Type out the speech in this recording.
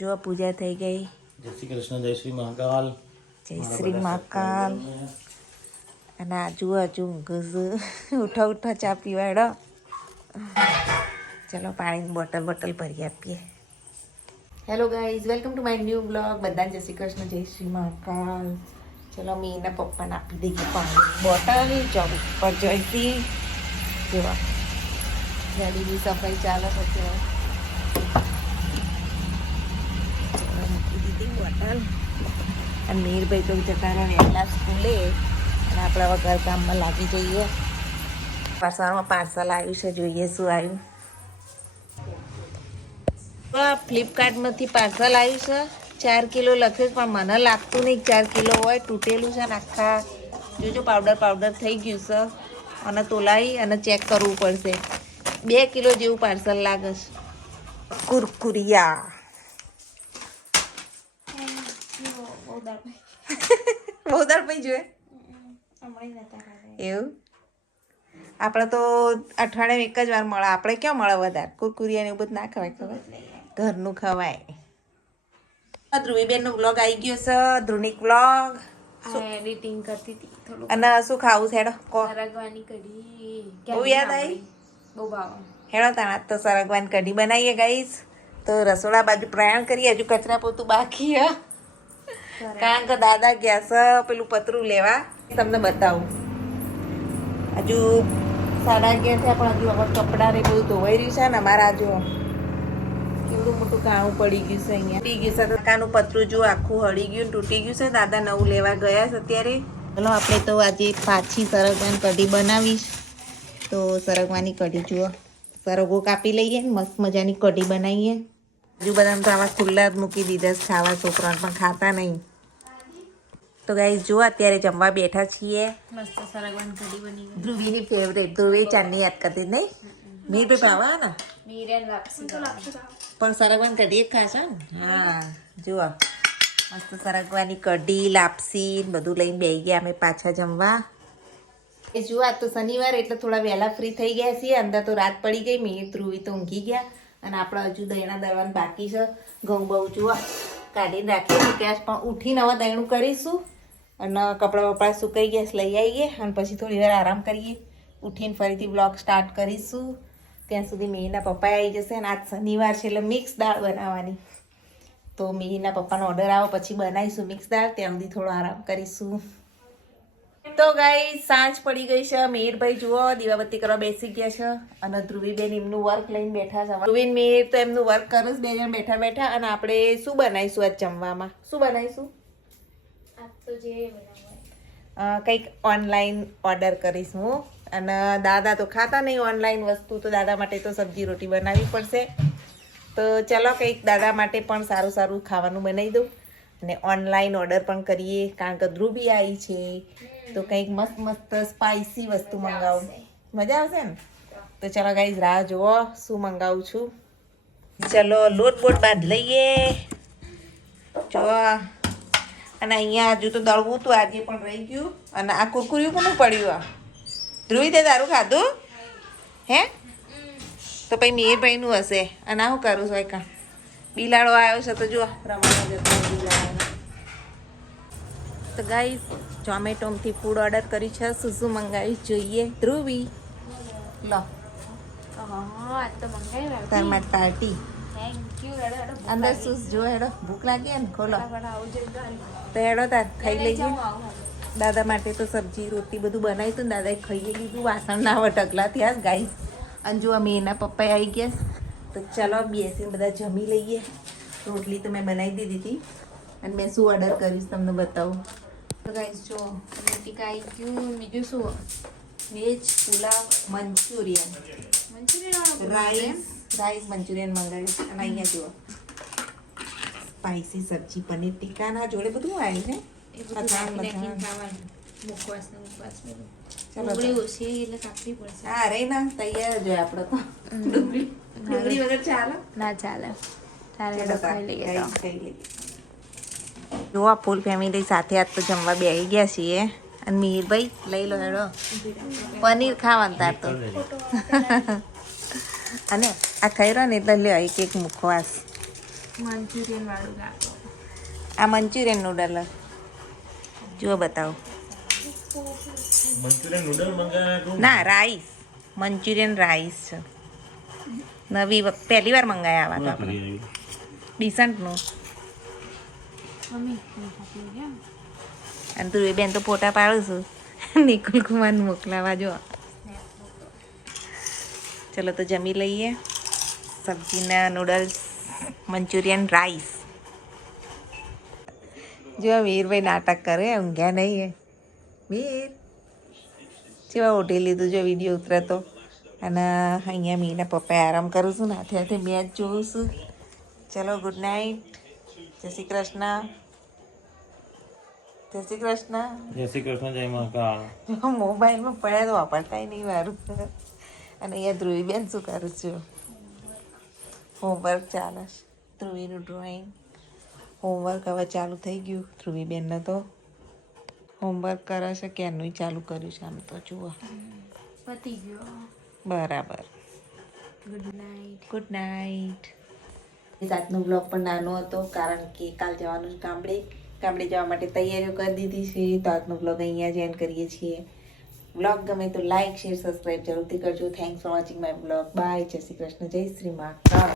જો પૂજા થઈ ગઈ. જય શ્રી કૃષ્ણ, જય શ્રી મહાકાલ. જય શ્રી મહાકાલ. અને આજુ ઊંઘ ઉઠો ચા પીવાડો. ચલો પાણીની બોટલ ભરી આપીએ. Hello guys, welcome to my new blog. બધાને જય શ્રી કૃષ્ણ, જય શ્રી મહાકાલ. ચલો મીના પપ્પાને આપી દઈએ પાણીની બોટલ. ચોક ઉપર જોઈતી જેવા ગાડીની સફાઈ ચાલે પછી મૂકી દીધી બોટલ. અને મીરભાઈ તો જતા રહ્યા વહેલા સ્કૂલે અને આપણે વગર કામમાં લાગી જઈએ. પાર્સલમાં પાર્સલ આવ્યું છે, જોઈએ શું આવ્યું. ફ્લિપકાર્ટમાંથી પાર્સલ આવ્યું છે. 4 કિલો લખ્યું પણ મને લાગતું નહીં 4 કિલો હોય. તૂટેલું છે ને આખા જોજો પાવડર થઈ ગયું છે. અને તોલાવી અને ચેક કરવું પડશે. 2 કિલો જેવું પાર્સલ લાગે છે. કુરકુરિયા બહુ દાળ પઈ જોઈએ એવું. આપણે તો અઠવાડિયામાં એક જ વાર મળે. આપણે ક્યાં મળે વધારે? કુરકુરિયા ને એવું બધું ના ખવાય. ખબર ઘરનું ખવાય. ધ્રુવીબેનનો વ્લોગ આવી ગયો છે. ધ્રુનિક વ્લોગ એડિટિંગ કરતી હતી થોડું. અને શું ખાવું છે? હેડો સરગવાની કઢી બહુ યાદ આવી. બહુ ભાવ. હેડો તાણા તો સરગવાની કઢી બનાવીએ ગાઈસ. તો રસોડા બાજુ પ્રયાણ કરીએ. હજુ કચરા પોતું બાકી હે કારણ કે દાદા ગયા છે પેલું પતરું લેવા. તમને બતાવું. હજુ 11:30 થયા પણ હજુ અમારે કપડાં ને બધું ધોવાઈ રહ્યું છે ને. અમારા જો કેવડું મોટું કાણું પડી ગયું છે. અહીંયા તૂટી ગયું છે. કાકાનું પતરું જો આખું હળી ગયું, તૂટી ગયું છે. દાદા નવું લેવા ગયા છે અત્યારે. ચલો આપણે તો આજે પાછી સરગવાની કઢી બનાવીશ. તો સરગવાની કઢી જુઓ, સરગો કાપી લઈએ, મસ્ત મજાની કઢી બનાવીએ. હજુ બધાને તો આવા ખુલ્લા જ મૂકી દીધા છે ખાવા. છોકરાને પણ ખાતા નહીં. તો ગાઈસ જો અત્યારે જમવા બેઠા છીએ. મસ્ત સરગવાની કઢી બની ગઈ. ધ્રુવીની ફેવરેટ. ધ્રુવી ચાંદની યાદ કરતી નહીં. મીરભાઈ ભાવા ને મીરેન લાપસી પણ સરગવાની કઢી એક ખાશો ને. હા જુઓ મસ્ત સરગવાની કઢી, લાપસી બધું લઈને બેસી ગયા અમે પાછા જમવા. એ જુઓ આજ તો શનિવાર એટલે થોડા વહેલા ફ્રી થઈ ગયા છીએ. અંદર તો રાત પડી ગઈ. મીર ધ્રુવી તો ઊંઘી ગયા અને આપણે હજુ દહીણા દળવાનું બાકી છે. ઘઉં બહુ જુઓ કાઢીને રાખી મૂક્યા પણ ઉઠીને હવે દહીણું કરીશું. અને કપડાં બપડા સુકાઈ ગયા લઈ આવીએ અને પછી થોડી વાર આરામ કરીએ. ઉઠીને ફરીથી બ્લોગ સ્ટાર્ટ કરીશું. ત્યાં સુધી મિહિરના પપ્પા આવી જશે. અને આજ શનિવાર છે એટલે મિક્સ દાળ બનાવવાની. તો મિહિરના પપ્પાનો ઓર્ડર આવે પછી બનાવીશું મિક્સ દાળ. ત્યાં સુધી થોડો આરામ કરીશું. તો ગાઈસ સાંજ પડી ગઈ છે. મિહિરભાઈ જુઓ દીવાબત્તી કરવા બેસી ગયા છે. અને ધ્રુવીબેન એમનું વર્ક લઈને બેઠા છે. ધ્રુવીન મિહિર તો એમનું વર્ક કરે છે. 2 જણ બેઠા બેઠા. અને આપણે શું બનાવીશું આજ જમવામાં? શું બનાવીશું? કંઈક ઓનલાઈન ઓર્ડર કરીશ હું. અને દાદા તો ખાતા નહીં ઓનલાઈન વસ્તુ. તો દાદા માટે તો સબ્જી રોટી બનાવવી પડશે. તો ચલો કંઈક દાદા માટે પણ સારું સારું ખાવાનું બનાવી દઉં. અને ઓનલાઈન ઓર્ડર પણ કરીએ કારણ કે ધ્રુવી આવી છે. તો કંઈક મસ્ત મસ્ત સ્પાઇસી વસ્તુ મંગાવું. મજા આવશે ને. તો ચલો ગાઈઝ રાહ જુઓ શું મંગાવું છું. ચલો લોટ બોટ બાંધ લઈએ. જો અને અહીંયા હજુ તો દળવું હતું આજે પણ રહી ગયું. અને આ કુરકુરિયું કોનું પડ્યું? આ ધ્રુવી તે તારું ખાધું હે? તો પછી મિહિરભાઈનું હશે. અને આ શું કરું છું? કાં બિલાડો આવ્યો છે તો જો રમવા જતો બિલાડો. તો ગાઈસ ઝોમેટોમાંથી ફૂડ ઓર્ડર કરી છે. શું મંગાવી જોઈએ ધ્રુવી? લો આજ તો મંગાવી તાર પાર્ટી. Thank you. અંદર શું જો હેડો ભૂખ લાગી ને ખોલો તો હેડો તાર ખાઈ લઈએ. દાદા માટે તો સબ્જી રોટી બધું બનાવ્યું હતું ને દાદાએ ખાઈ લીધું. વાસણ ના વટકલા થયા ગાઈસ. અને જો અમે એના પપ્પા આવી ગયા. તો ચાલો બેસીને બધા જમી લઈએ. રોટલી તો મેં બનાવી દીધી હતી. અને મેં શું ઓર્ડર કરીશ તમને બતાવું. તો ગાઈસ જો ટીકા આવી ગયું. બીજું શું? Veg pulao Manchurian rice Manchurian મંગાવ્યું. અને અહીંયા જુઓ સ્પાઈસી સબ્જી પનીર ટીકાના જોડે બધું આવ્યું ને. હા રે ના તૈયાર જ હોય આપણે તો. ડુંગળી વગર ચાલે ના ચાલે. જો આ ફૂલ ફેમિલી સાથે આજ તો જમવા બેસી ગયા છીએ. અને મિહિરભાઈ લઈ લો હેડો પનીર ખાવાનું તાર તો. અને આ ખાઈ રહ્યો ને એટલે લ્યો એક મુખવાસ મંચુરિયન વાળું લાગો. આ મંચુરિયન નૂડલ જુઓ બતાવો. મંચુરિયન નૂડલ મંગાયા ના રાઈસ, મંચુરિયન રાઈસ છે. નવી પહેલી વાર મંગાયા આવા તો આપણે ડિસન્ટનું. મમ્મી હું ખાતી ગયા. અને તું એ બેન તો ફોટા પાડું છું નિકુલ કુમારને મોકલાવા જો. ચલો તો જમી લઈએ. સબ્જીના નૂડલ્સ, મંચુરિયન રાઈસ. જો વીરભાઈ નાટક કરે, ઊંઘ્યા નહીં વીર. જેવા ઓઢી લીધું જો વિડીયો ઉતરતો. અને અહીંયા મીના પપ્પાએ આરામ કરું છું ને હાથે હાથે મેચ જોઉં છું. ચલો ગુડ નાઇટ. જય શ્રી કૃષ્ણ. જય શ્રી કૃષ્ણ. જય શ્રી કૃષ્ણ, જય મહાકાલ. મોબાઈલમાં પડ્યા તો વાપરતાય નહીં મારું. અને અહીંયા ધ્રુવીબેન શું કરું છું? હોમવર્ક ચાલે છે. ધ્રુવીનું ડ્રોઈંગ હોમવર્ક હવે ચાલુ થઈ ગયું. ધ્રુવીબેનને તો હોમવર્ક કરે છે, ક્યારનું ચાલુ કર્યું છે આમ તો જુઓ. પતી ગયો. બરાબર. Good night. Good night. આજનો બ્લોગ પણ નાનો હતો કારણ કે કાલ જવાનું છે ગામડે. ગામડે જવા માટે તૈયારીઓ કરી દીધી છે. તો આજનો બ્લોગ અહીંયા જ એન્ડ કરીએ છીએ. બ્લોગ ગમે તો લાઈક શેર સબસ્ક્રાઈબ જરૂરથી કરજો. Thanks for watching my blog. Bye. જય શ્રી કૃષ્ણ. જય શ્રી મહાકાલ.